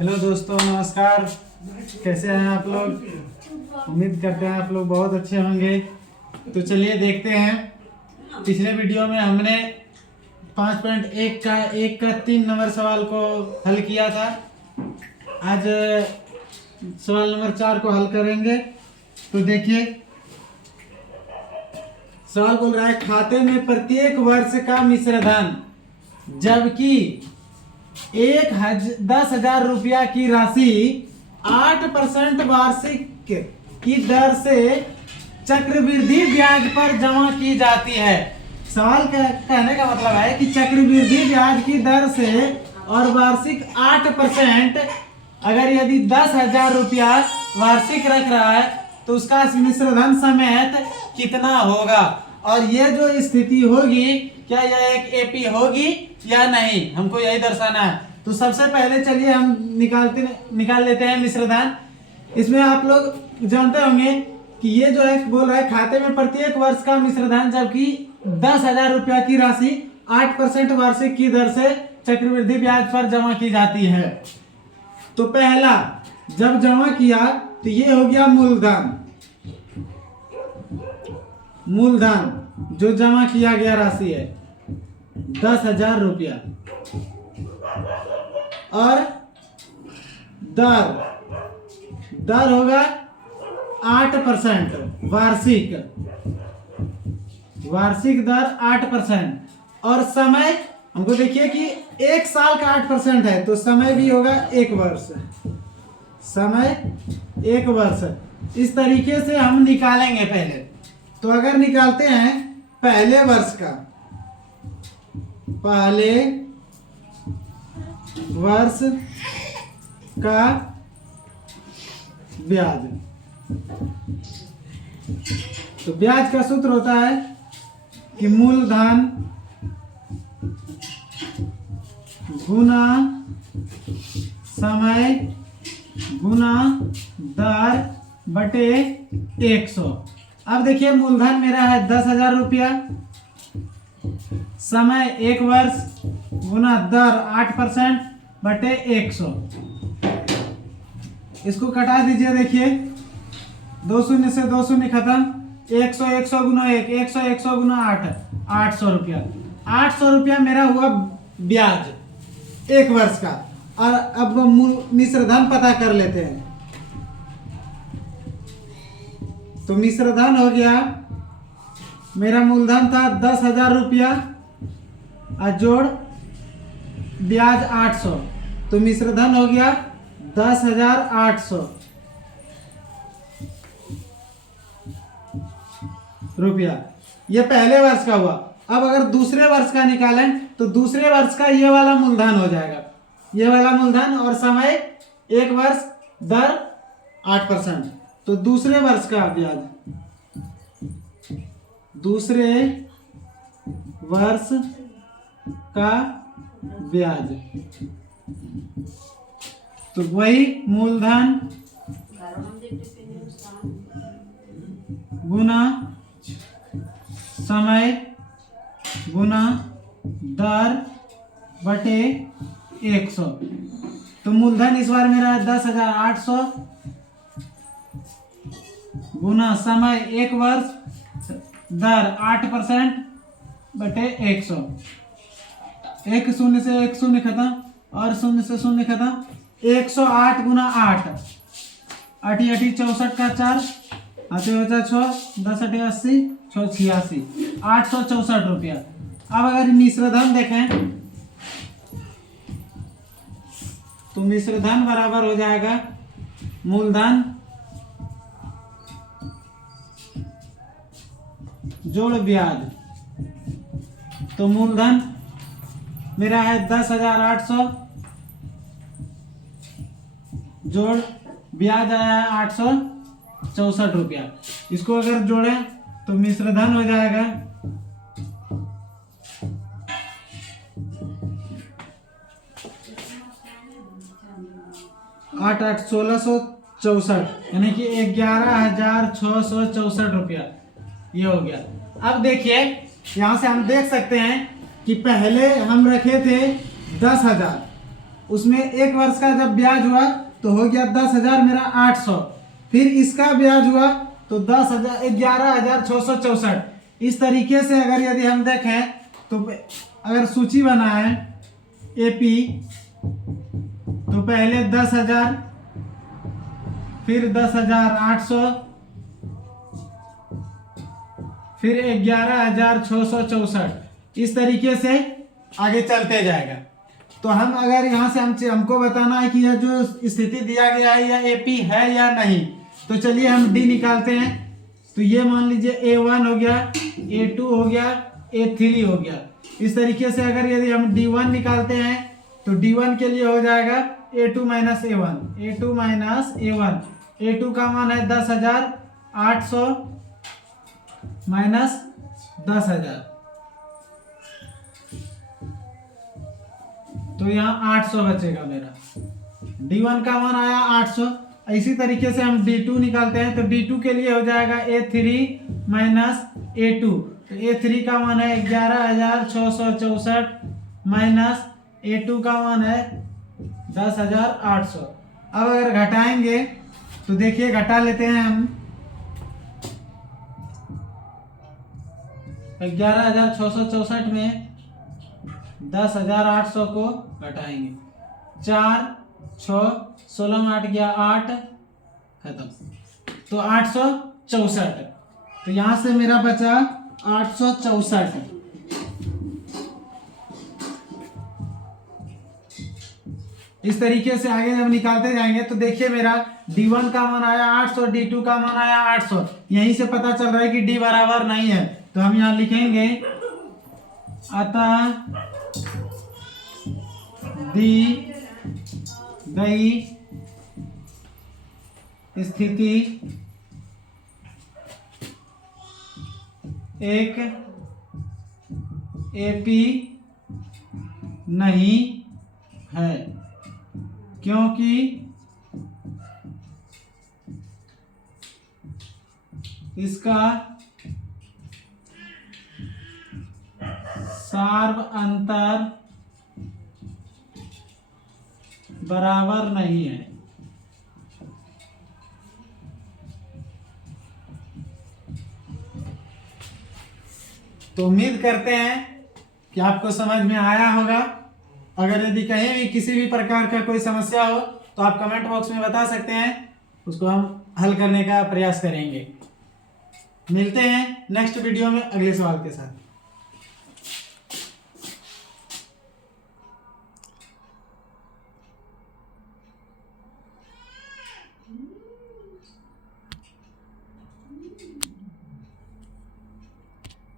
Hello दोस्तों, नमस्कार। कैसे हैं आप लोग? उम्मीद करते हैं आप लोग बहुत अच्छे होंगे। तो चलिए देखते हैं। पिछले वीडियो में हमने 5.1 का 3 नंबर सवाल को हल किया था। आज सवाल नंबर 4 को हल करेंगे। तो देखिए, सवाल बोल रहा है खाते में प्रत्येक वर्ष का मिश्र धन जबकि 10,000 रुपया की राशि 8% वार्षिक की दर से चक्रवृद्धि ब्याज पर जमा की जाती है। सवाल कहने का मतलब है कि चक्रवृद्धि ब्याज की दर से और वार्षिक 8%, अगर यदि 10,000 रुपया वार्षिक रख रहा है तो उसका मिश्रधन समेत कितना होगा, और ये जो स्थिति होगी क्या यह एक एपी होगी या नहीं, हमको यही दर्शाना है। तो सबसे पहले चलिए हम निकाल लेते हैं मिश्रधन। इसमें आप लोग जानते होंगे कि ये जो है बोल रहा है खाते में प्रत्येक वर्ष का मिश्रधन जबकि 10,000 रुपया की राशि 8% वार्षिक की दर से चक्रवृद्धि ब्याज पर जमा की जाती है। तो पहला जब जमा किया तो ये हो गया मूलधन। मूलधन जो जमा किया गया राशि है 10,000 रुपया, और दर होगा 8%, वार्षिक दर 8%, और समय हमको देखिए कि 1 साल का 8% है तो समय भी होगा 1 वर्ष, समय 1 वर्ष। इस तरीके से हम निकालेंगे पहले। तो अगर निकालते हैं पहले वर्ष का, पहले वर्ष का ब्याज, तो ब्याज का सूत्र होता है कि मूलधन गुना समय गुना दर बटे 100। अब देखिए मूलधन मेरा है 10,000 रुपया, समय 1 वर्ष गुना दर 8% बटे 100। इसको कटा दीजिए। देखिए 2 शून्य से 2 शून्य खत्म, 100 गुना 100 गुना 8, 800 रुपया। 800 रुपया मेरा हुआ ब्याज 1 वर्ष का। और अब मिश्रधन पता कर लेते हैं। तो मिश्रधन हो गया, मेरा मूलधन था 10,000 रुपया और जोड़ ब्याज 800, तो मिश्रधन हो गया 10,800 रुपया। ये पहले वर्ष का हुआ। अब अगर दूसरे वर्ष का निकालें तो दूसरे वर्ष का ये वाला मूलधन हो जाएगा, ये वाला मूलधन, और समय 1 वर्ष दर 8%। तो दूसरे वर्ष का ब्याज, दूसरे वर्ष का ब्याज, तो वही मूलधन गुना समय गुना दर बटे 100। तो मूलधन इस बार मेरा 10,800 गुना समय 1 वर्ष दर 8% बटे 100। 1 शून्य से 1 शून्य खत्म, और शून्य से शून्य खत्म। 108 गुना 8, 8 64 का 4, 6, 10 80, 6 86, 864 रुपया। अब अगर मिश्रधन देखें तो मिश्रधन बराबर हो जाएगा मूलधन जोड़ ब्याज। तो मूलधन मेरा है 10,800 जोड़ ब्याज आया है 864 रुपया। इसको अगर जोड़े तो मिश्रधन हो जाएगा 8 8 1664, यानी कि 11,664 रुपया ये हो गया। अब देखिए यहाँ से हम देख सकते हैं कि पहले हम रखे थे 10,000, उसमें 1 वर्ष का जब ब्याज हुआ तो हो गया 10,000 मेरा 800। फिर इसका ब्याज हुआ तो 10,000 11,664। इस तरीके से अगर यदि हम देखें तो अगर सूची बनाए एपी तो पहले 10,000, फिर 10,800, फिर 11,664, इस तरीके से आगे चलते जाएगा। तो हम अगर यहाँ से हमको बताना है कि यह जो स्थिति दिया गया है यह एपी है या नहीं, तो चलिए हम डी निकालते हैं। तो ये मान लीजिए A1 हो गया, A2 हो गया, A3 हो गया। इस तरीके से अगर यदि हम D1 निकालते हैं तो D1 के लिए हो जाएगा A2 minus A1, A2 minus A1। A2 का मान है 10,800 माइनस 10,000, तो यहाँ 800 बचेगा मेरा। D1 का मान आया 800। इसी तरीके से हम D2 निकालते हैं तो D2 के लिए हो जाएगा A3 माइनस A2। तो A3 का मान है 11,664 माइनस A2 का मान है 10,800। अब अगर घटाएंगे तो देखिए घटा लेते हैं हम। 11,664 में 10,800 को घटाएंगे, 4 6 16 में 8 गया 8, खत्म। तो 864, तो यहां से मेरा बचा 864। इस तरीके से आगे जब निकालते जाएंगे तो देखिए मेरा D1 का मान आया 800, D2 का मान आया 800। यहीं से पता चल रहा है कि D बराबर नहीं है, तो हम यहां लिखेंगे अतः दी गई स्थिति एक एपी नहीं है, क्योंकि इसका सार्व अंतर बराबर नहीं है। तो उम्मीद करते हैं कि आपको समझ में आया होगा। अगर यदि कहीं भी किसी भी प्रकार का कोई समस्या हो तो आप कमेंट बॉक्स में बता सकते हैं, उसको हम हल करने का प्रयास करेंगे। मिलते हैं नेक्स्ट वीडियो में अगले सवाल के साथ।